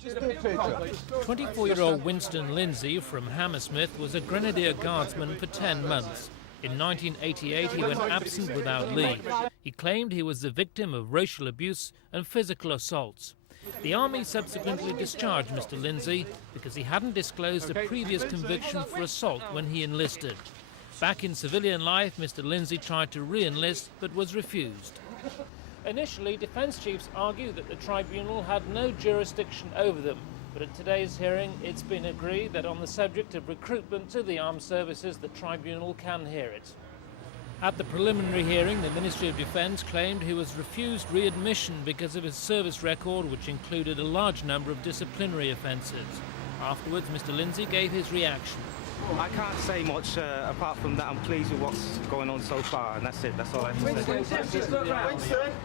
24-year-old Winston Lindsay from Hammersmith was a Grenadier Guardsman for 10 months. In 1988, he went absent without leave. He claimed he was the victim of racial abuse and physical assaults. The Army subsequently discharged Mr. Lindsay because he hadn't disclosed a previous conviction for assault when he enlisted. Back in civilian life, Mr. Lindsay tried to re-enlist but was refused. Initially, defence chiefs argued that the tribunal had no jurisdiction over them, but at today's hearing it's been agreed that on the subject of recruitment to the armed services, the tribunal can hear it. At the preliminary hearing, the Ministry of Defence claimed he was refused readmission because of his service record, which included a large number of disciplinary offences. Afterwards, Mr. Lindsay gave his reaction. I can't say much apart from that I'm pleased with what's going on so far, and that's it. That's all I have to say.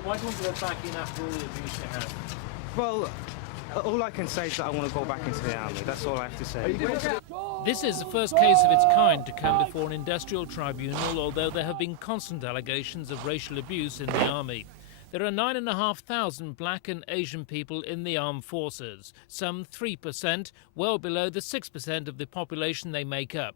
Why don't you go back in after all the abuse you had? Well, all I can say is that I want to go back into the army. That's all I have to say. This is the first case of its kind to come before an industrial tribunal, although there have been constant allegations of racial abuse in the army. There are 9,500 black and Asian people in the armed forces, some 3%, well below the 6% of the population they make up.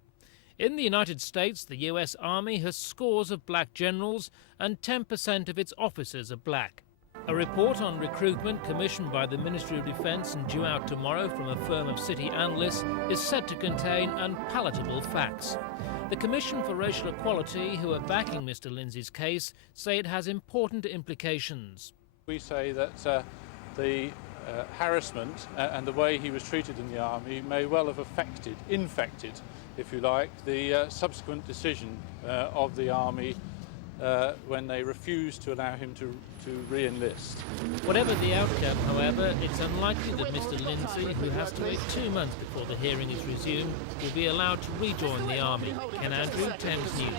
In the United States, the US Army has scores of black generals and 10% of its officers are black. A report on recruitment commissioned by the Ministry of Defence and due out tomorrow from a firm of city analysts is said to contain unpalatable facts. The Commission for Racial Equality, who are backing Mr. Lindsay's case, say it has important implications. We say that the harassment and the way he was treated in the army may well have infected, if you like, the subsequent decision of the army when they refused to allow him to re-enlist. Whatever the outcome, however, it's unlikely that Mr. Lindsay, who has to wait 2 months before the hearing is resumed, will be allowed to rejoin the army. Ken Andrew, Thames News.